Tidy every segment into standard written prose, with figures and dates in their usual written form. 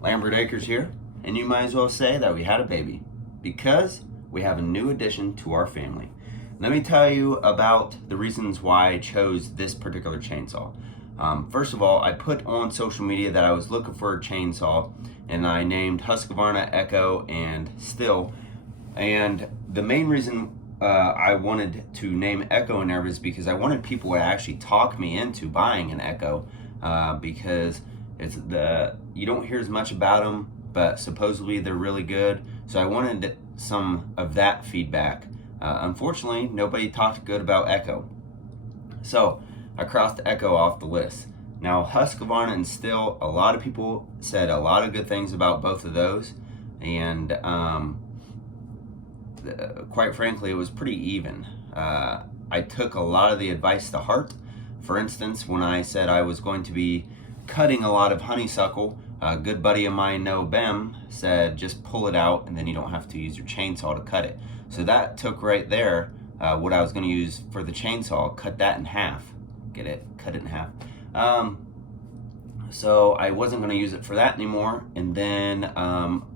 Lambert Acres here, and you might as well say that we had a baby because we have a new addition to our family. Let me tell you about the reasons why I chose this particular chainsaw. First of all, I put on social media that I was looking for a chainsaw, and I named Husqvarna, Echo, and Stihl. And the main reason I wanted to name Echo in there is because I wanted people to actually talk me into buying an Echo, because you don't hear as much about them, but supposedly they're really good. So I wanted some of that feedback. Unfortunately, nobody talked good about Echo, so I crossed Echo off the list. Now Husqvarna and Stihl, a lot of people said a lot of good things about both of those, and quite frankly, it was pretty even. I took a lot of the advice to heart. For instance, when I said I was going to be cutting a lot of honeysuckle, a good buddy of mine, Noah Bem, said just pull it out and then you don't have to use your chainsaw to cut it. So that took right there what I was going to use for the chainsaw, cut that in half. Get it? Cut it in half. So I wasn't going to use it for that anymore. And then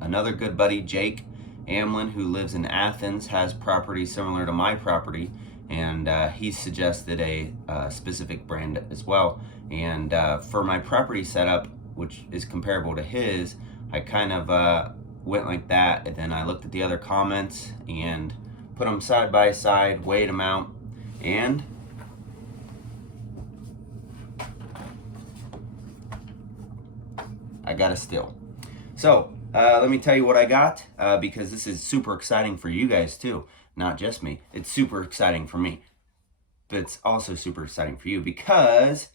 another good buddy, Jake Amlin, who lives in Athens, has property similar to my property, and he suggested a specific brand as well. And for my property setup, which is comparable to his, I kind of went like that, and then I looked at the other comments and put them side by side, weighed them out, and I got a Stihl. So let me tell you what I got, because this is super exciting for you guys too, not just me. It's super exciting for me, but it's also super exciting for you because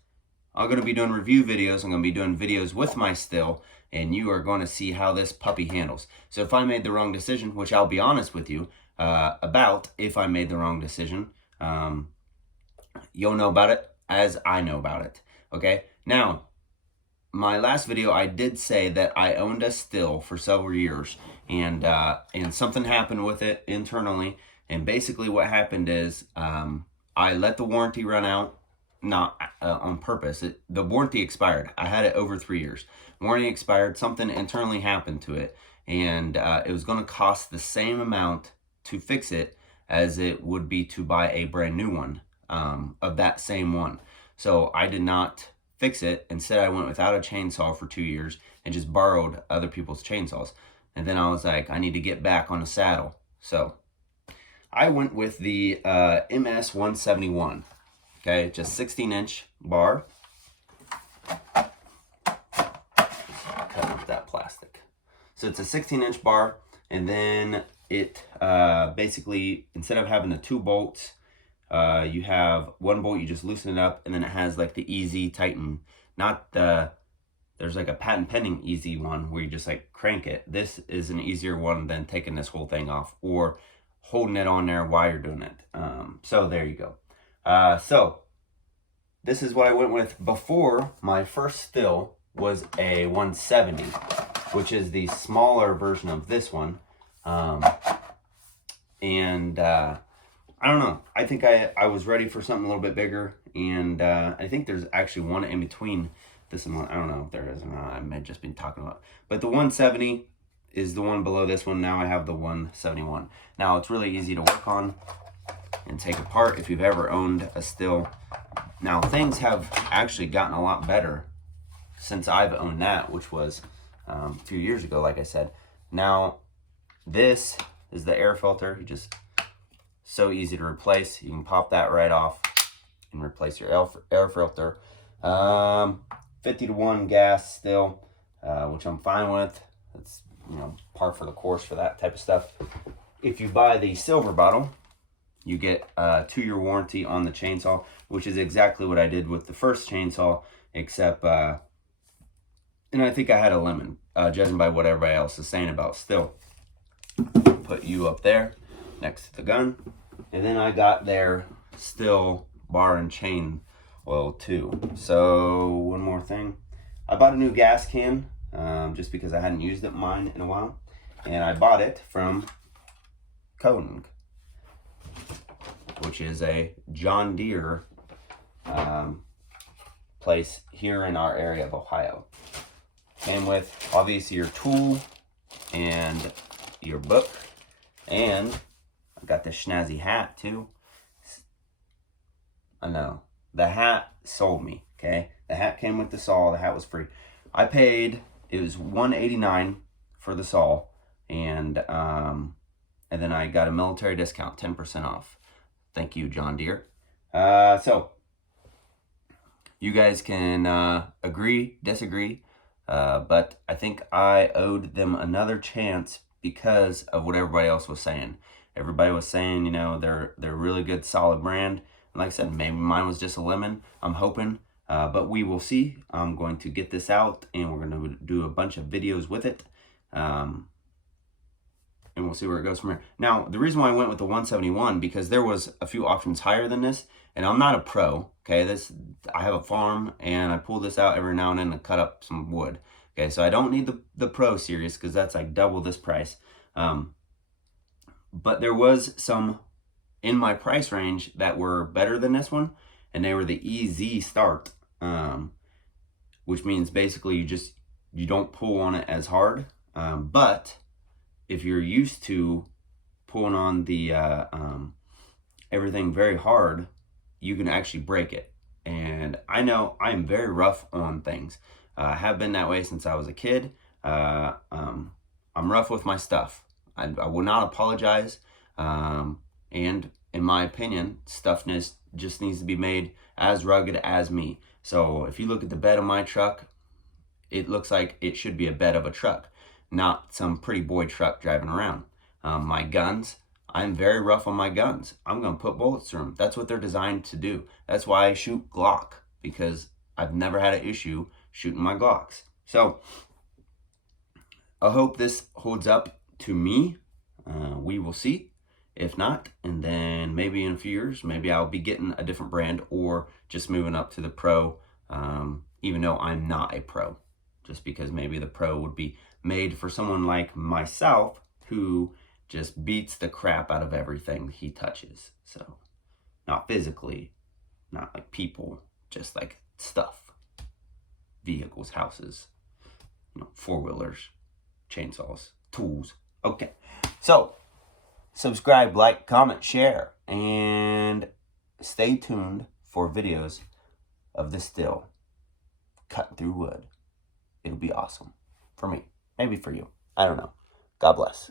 I'm going to be doing review videos. I'm going to be doing videos with my Stihl, and you are going to see how this puppy handles. So if I made the wrong decision, which I'll be honest with you about if I made the wrong decision, you'll know about it as I know about it. Okay? Now, my last video, I did say that I owned a Stihl for several years, and something happened with it internally. And basically what happened is I let the warranty run out, not on purpose. The warranty expired. I had it over 3 years. Warranty expired. Something internally happened to it, and it was going to cost the same amount to fix it as it would be to buy a brand new one of that same one. So I did not fix it. Instead, I went without a chainsaw for 2 years and just borrowed other people's chainsaws. And then I was like, I need to get back on the saddle. So I went with the MS-171. Okay, just 16-inch bar. Cut off that plastic. So it's a 16-inch bar, and then it basically, instead of having the 2 bolts, you have 1 bolt, you just loosen it up, and then it has like the easy tighten, there's like a patent pending easy one where you just like crank it. This is an easier one than taking this whole thing off or holding it on there while you're doing it. So there you go. So this is what I went with before. My first Stihl was a 170, which is the smaller version of this one. I don't know. I think I was ready for something a little bit bigger, and I think there's actually one in between this and one. I don't know if there is or not. I may have just been talking about it. But the 170 is the one below this one. Now I have the 171. Now it's really easy to work on and take apart if you've ever owned a Stihl. Now things have actually gotten a lot better since I've owned that, which was a few years ago, like I said. Now this is the air filter. You just, so easy to replace. You can pop that right off and replace your air filter. 50-to-1 gas Stihl, which I'm fine with. It's, par for the course for that type of stuff. If you buy the silver bottle, you get a 2-year warranty on the chainsaw, which is exactly what I did with the first chainsaw, except, and I think I had a lemon, judging by what everybody else is saying about Stihl. Put you up there next to the gun, and then I got their Stihl bar and chain oil too. So one more thing, I bought a new gas can just because I hadn't used mine in a while, and I bought it from Koenig, which is a John Deere place here in our area of Ohio. Came with obviously your tool and your book, and I got this snazzy hat too. I know, the hat sold me, okay? The hat came with the saw, the hat was free. I paid, it was $189 for the saw, and then I got a military discount, 10% off. Thank you, John Deere. So, you guys can agree, disagree, but I think I owed them another chance because of what everybody else was saying. Everybody was saying, you know, they're a really good, solid brand. And like I said, maybe mine was just a lemon. I'm hoping, but we will see. I'm going to get this out, and we're going to do a bunch of videos with it. And we'll see where it goes from here. Now, the reason why I went with the 171, because there was a few options higher than this, and I'm not a pro, okay? I have a farm, and I pull this out every now and then to cut up some wood, okay? So I don't need the Pro Series, because that's like double this price. But there was some in my price range that were better than this one, and they were the EZ Start, which means basically you don't pull on it as hard, but if you're used to pulling on the everything very hard, you can actually break it. And I know I am very rough on things. I have been that way since I was a kid. I'm rough with my stuff. I will not apologize. And in my opinion, stuff just needs to be made as rugged as me. So if you look at the bed of my truck, it looks like it should be a bed of a truck, not some pretty boy truck driving around. My guns, I'm very rough on my guns. I'm going to put bullets through them. That's what they're designed to do. That's why I shoot Glock, because I've never had an issue shooting my Glocks. So I hope this holds up to me. We will see. If not, and then maybe in a few years, maybe I'll be getting a different brand or just moving up to the Pro, even though I'm not a pro. Just because maybe the Pro would be made for someone like myself who just beats the crap out of everything he touches. So, not physically, not like people, just like stuff. Vehicles, houses, you know, four-wheelers, chainsaws, tools. Okay, so subscribe, like, comment, share, and stay tuned for videos of this still cutting through wood. It'll be awesome for me, maybe for you. I don't know. God bless.